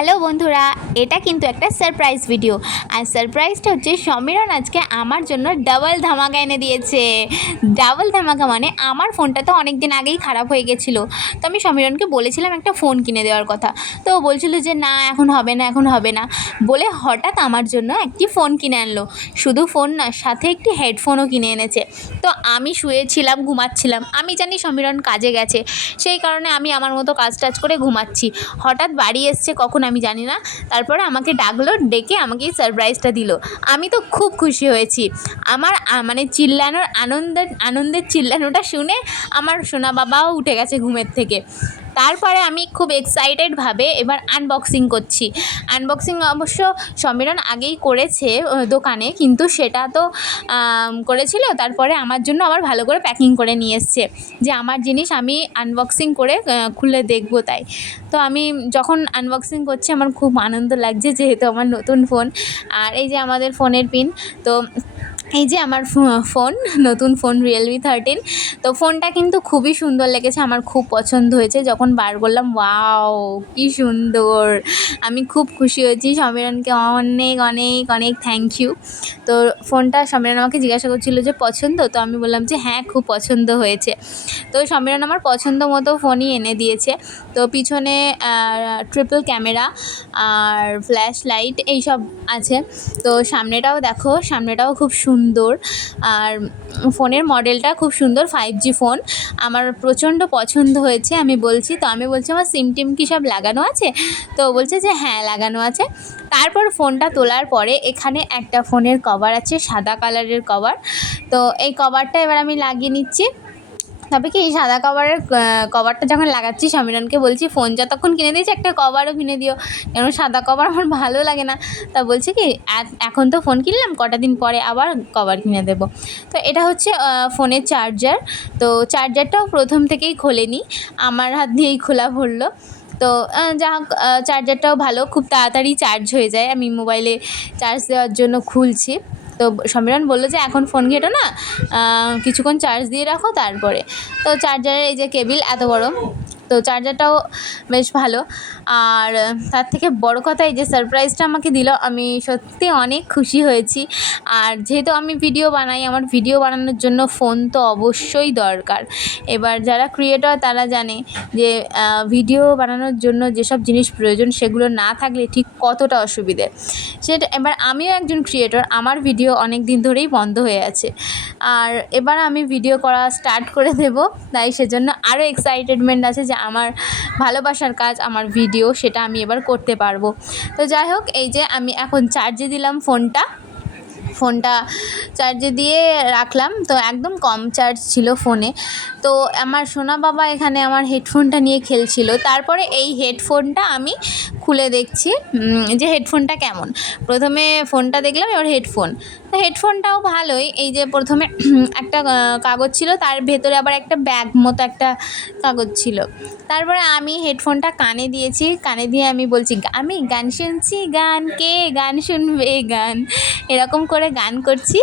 Hello বন্ধুরা, এটা কিন্তু একটা সারপ্রাইজ ভিডিও আর সারপ্রাইজটা হচ্ছে সমীরণ আজকে আমার জন্য ডাবল ধামাকা এনে দিয়েছে। ডাবল ধামাকা মানে আমার ফোনটা তো অনেক দিন আগেই খারাপ হয়ে গেছিল। তো আমি সমীরণকে বলেছিলাম একটা ফোন কিনে দেওয়ার কথা। তো ও বলছিল যে, না, এখন হবে না, এখন হবে না। বলে হঠাৎ আমার জন্য একটি ফোন কিনে আনলো। শুধু ফোন না, সাথে একটি হেডফোনও কিনে এনেছে। তো আমি শুয়েছিলাম, ঘুমাচ্ছিলাম। আমি জানি সমীরণ কাজে গেছে। সেই কারণে আমি আমার মতো কাজ টাজ করে ঘুমাচ্ছি। হঠাৎ বাড়ি এসছে, কখন আমি জানি না। তারপরে আমাকে ডাকলো, ডেকে আমাকে এই সারপ্রাইজটা দিল। আমি তো খুব খুশি হয়েছি। আমার মানে চিল্লানোর আনন্দের আনন্দের চিল্লানোটা শুনে আমার সোনা বাবাও উঠে গেছে ঘুমের থেকে। তারপরে আমি খুব এক্সাইটেডভাবে এবার আনবক্সিং করছি। আনবক্সিং অবশ্য সমীরণ আগেই করেছে দোকানে, কিন্তু সেটা তো করেছিল, তারপরে আমার জন্য আবার ভালো করে প্যাকিং করে নিয়ে এসছে। যে আমার জিনিস আমি আনবক্সিং করে খুলে দেখব তাই। তো আমি যখন আনবক্সিং করছি, আমার খুব আনন্দ লাগছে যেহেতু আমার নতুন ফোন আর এই যে আমাদের ফোনের পিন তো এই যে আমার ফোন, নতুন ফোন রিয়েলমি থার্টিন তো ফোনটা কিন্তু খুবই সুন্দর লেগেছে, আমার খুব পছন্দ হয়েছে। যখন বার করলাম, ওয়াও, কি সুন্দর! আমি খুব খুশি হয়েছি। সমীরণকে অনেক অনেক অনেক থ্যাংক ইউ তো ফোনটা সমীরণ আমাকে জিজ্ঞাসা করছিল যে, পছন্দ? তো আমি বললাম যে হ্যাঁ খুব পছন্দ হয়েছে। তো সমীরণ আমার পছন্দ মতো ফোনই এনে দিয়েছে। তো পিছনে ট্রিপল ক্যামেরা আর ফ্ল্যাশ লাইট এইসব আছে। তো সামনেটাও দেখো, সামনেটাও খুব সুন্দর আর ফোনের মডেলটা খুব সুন্দর ফাইভ জি ফোন। আমার প্রচণ্ড পছন্দ হয়েছে, আমি বলছি, তো আমি বলছি, আমার সিম টিম কি সব লাগানো আছে? তো বলছে যে হ্যাঁ লাগানো আছে। তারপর ফোনটা তোলার পরে এখানে একটা ফোনের কভার আছে, সাদা কালারের কভার তো এই কভারটা এবার আমি লাগিয়ে নিচ্ছি। তবে কি এই সাদা কভারের কভারটা যখন লাগাচ্ছি, সমীরণকে বলছি, ফোন যতক্ষণ কিনে দিয়েছি, একটা কভারও কিনে দিও। কেন সাদা কভার আমার ভালো লাগে না। তা বলছে কি, "এ- এখন তো ফোন কিনলাম, কটা দিন পরে আবার কভার কিনে দেবো। তো এটা হচ্ছে ফোনের চার্জার তো চার্জারটাও প্রথম থেকেই খোলেনি, আমার হাত দিয়েই খোলা ভরলো তো যা হোক চার্জারটাও ভালো, খুব তাড়াতাড়ি চার্জ হয়ে যায়। আমি মোবাইলে চার্জ দেওয়ার জন্য খুলছি। তো সমীরণ বলল যে এখন ফোন ঘেটো না কিছুক্ষণ চার্জ দিয়ে রাখো তারপরে। তো চার্জারের এই যে কেবিল এত বড় তো চার্জারটাও বেশ ভালো। আর তার থেকে বড় কথা এই যে সারপ্রাইজটা আমাকে দিল, আমি সত্যি অনেক খুশি হয়েছি। আর যেহেতু আমি ভিডিও বানাই, আমার ভিডিও বানানোর জন্য ফোন তো অবশ্যই দরকার। এবার যারা ক্রিয়েটর তারা জানে যে ভিডিও বানানোর জন্য যেসব জিনিস প্রয়োজন, সেগুলো না থাকলে ঠিক কতটা অসুবিধে। সেটা, এবার আমিও একজন ক্রিয়েটর আমার ভিডিও অনেক দিন ধরেই বন্ধ হয়ে আছে। আর এবার আমি ভিডিও করা স্টার্ট করে দেব, তাই সেজন্য আরও এক্সাইটেডমেন্ট আছে যে আমার ভালোবাসার কাজ, আমার ভিডিও সেটা আমি এবার করতে পারব। তো যাই হোক, এই যে আমি এখন চার্জে দিলাম ফোনটা। ফোনটা চার্জে দিয়ে রাখলাম, তো একদম কম চার্জ ছিল ফোনে। তো আমার সোনা বাবা এখানে আমার হেডফোনটা নিয়ে খেলছিল। তারপরে এই হেডফোনটা আমি খুলে দেখছি যে হেডফোনটা কেমন। প্রথমে ফোনটা দেখলাম, এবার হেডফোন। তো হেডফোনটাও ভালোই, এই যে প্রথমে একটা কাগজ ছিল, তার ভেতরে আবার একটা ব্যাগ মতো একটা কাগজ ছিল। তারপরে আমি হেডফোনটা কানে দিয়েছি, কানে দিয়ে আমি বলছি আমি গান শুনছি, গান, কে গান শুনবে গান? এরকম করে গান করছি।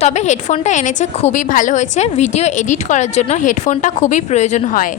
তবে হেডফোনটা এনেছে, খুবই ভালো হয়েছে। ভিডিও এডিট করার জন্য হেডফোনটা খুবই প্রয়োজন হয়।